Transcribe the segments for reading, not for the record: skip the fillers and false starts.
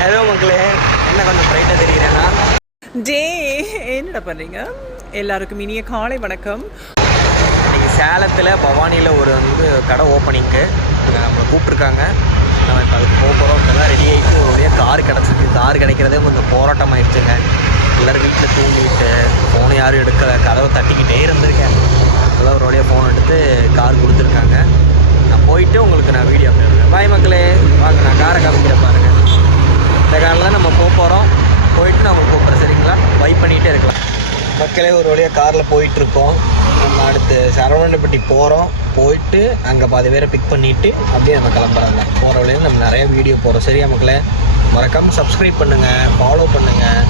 Hello மக்களே, என்ன கொஞ்சம் பிரைட்டாக தெரிகிறேன்னா டே என்னடா பண்ணுறீங்க? எல்லாருக்கும் இனிய காலை வணக்கம். இன்றைக்கி சேலத்தில் பவானியில் ஒரு கடை ஓப்பனிங்க்கு நம்மளை கூப்பிட்ருக்காங்க. நம்ம இப்போ அதுக்கு போகிறோம். இப்போ தான் ரெடி ஆகிட்டு ஒரு வழியாக கார் கிடச்சிருக்கு. கார் கிடைக்கிறதே கொஞ்சம் போராட்டம் ஆகிடுச்சுங்க. எல்லோரும் வீட்டில் தூங்கிட்டு ஃபோனை யாரும் எடுக்கலை. கதவை தட்டிக்கிட்டே இருந்திருக்கேன். இப்போதான் ஒரு வழியாக ஃபோன் எடுத்து கார் கொடுத்துருக்காங்க. நான் போயிட்டு உங்களுக்கு நான் வீடியோ அப்டேட். பாய் மக்களே, வாங்க நான் காரை காமிக்கிற பாருங்கள். இந்த காரில் தான் நம்ம போகிறோம். போயிட்டு நான் உங்களுக்கு கூப்பிட்றேன், சரிங்களா? வைப் பண்ணிகிட்டே இருக்கலாம். மக்களே, ஒரு வழியாக காரில் போயிட்டுருக்கோம். நம்ம அடுத்து சரவணப்பட்டி போகிறோம். போயிட்டு அங்கே பாதி பேரை பிக் பண்ணிவிட்டு அப்படியே நம்ம கிளம்புறாங்க. போகிற வழியில் நம்ம நிறைய வீடியோ போகிறோம். சரியா மக்களே? மறக்காமல் சப்ஸ்கிரைப் பண்ணுங்கள், ஃபாலோ பண்ணுங்கள்.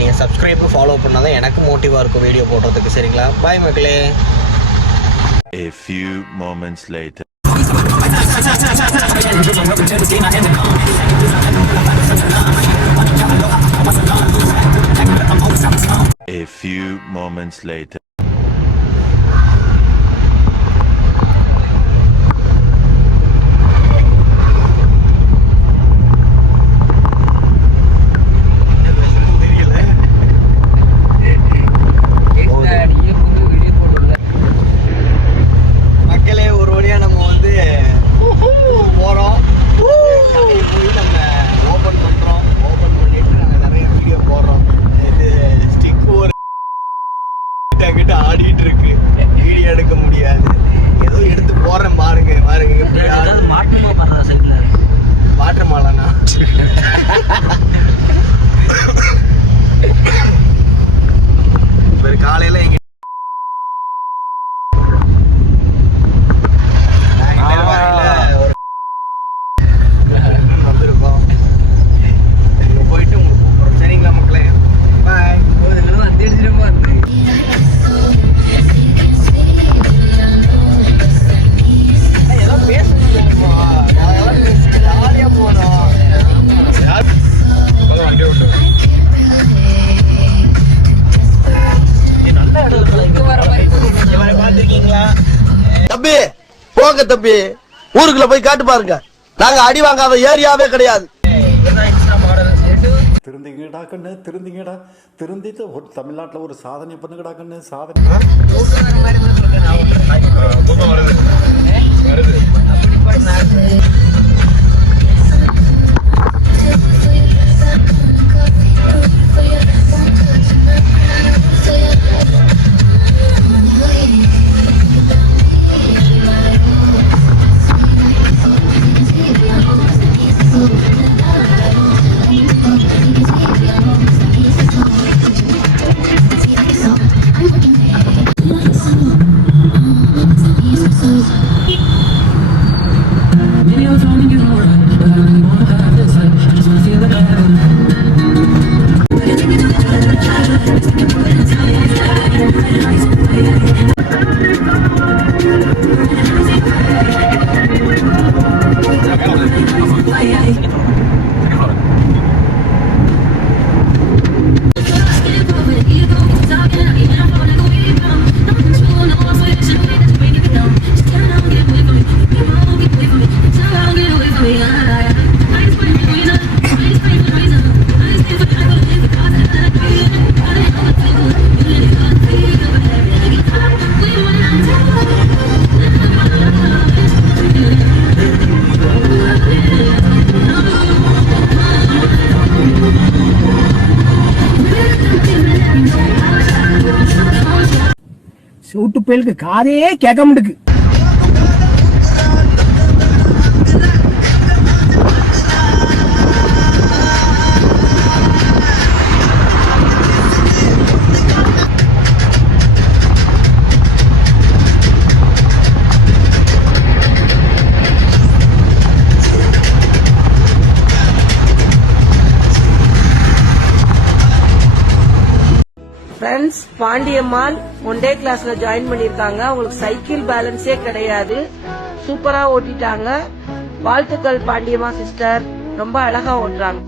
நீங்கள் சப்ஸ்கிரைப்பு ஃபாலோ பண்ணால் தான் எனக்கு மோட்டிவாக இருக்கும் வீடியோ போடுறதுக்கு, சரிங்களா? பாய் மக்களே. A few moments later. A few moments later. ஆடிட்டு இருக்கு, வீடியோ எடுக்க முடியாது. ஏதோ எடுத்து போறேன் பாருங்க. மாட்டுமா பண்ற சைட்ல மாற்றமாலானா ஒரு காலையில எங்க வந்திருக்கோம். இங்க போயிட்டு உங்களுக்கு கூப்பிடுறோம், சரிங்களா மக்களே? பாய். தம்பி போங்க தம்பி, ஊருக்குள்ள போய் காட்டு பாருங்க. நாங்க அடி வாங்காத ஏரியாவே கிடையாது. திருந்திங்கடா கண்ணு, திருந்திங்கடா. திருந்திட்டு ஒரு தமிழ்நாட்டில் ஒரு சாதனை பண்ணுங்கடா கண்ணு, சாதனை. சூட்டு பேருக்கு காதே கேட்க முடியுது. ஃப்ரெண்ட்ஸ், பாண்டியம்மாள் ஒன் டே கிளாஸ்ல ஜாயின் பண்ணிருக்காங்க. அவங்களுக்கு சைக்கிள் பேலன்ஸே கிடையாது, சூப்பரா ஓட்டிட்டாங்க. வாழ்த்துக்கள் பாண்டியம்மா சிஸ்டர், ரொம்ப அழகா ஓட்டுறாங்க.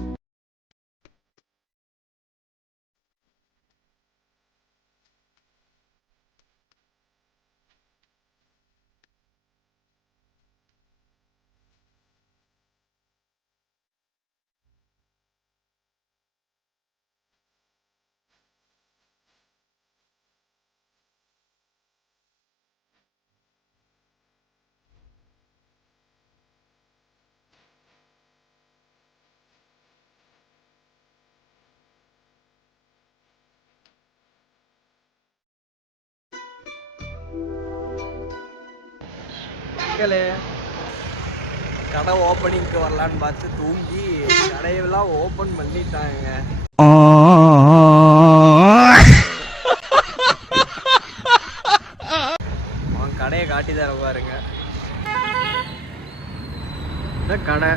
கடை ஓப்பனிங்க்கு வரலான்னு பார்த்து தூங்கி கடையெல்லாம் ஓப்பன் பண்ணிட்டாங்க. அவன் கடையை காட்டி தர பாருங்க. இந்த கடை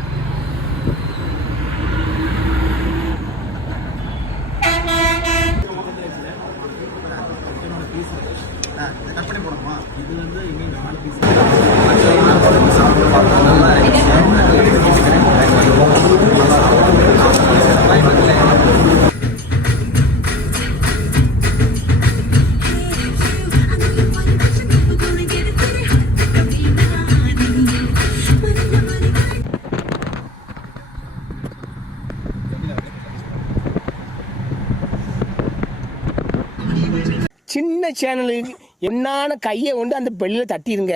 சின்ன சேனலுக்கு என்னான கையை கொண்டு அந்த பெல்லில் தட்டிடுங்க.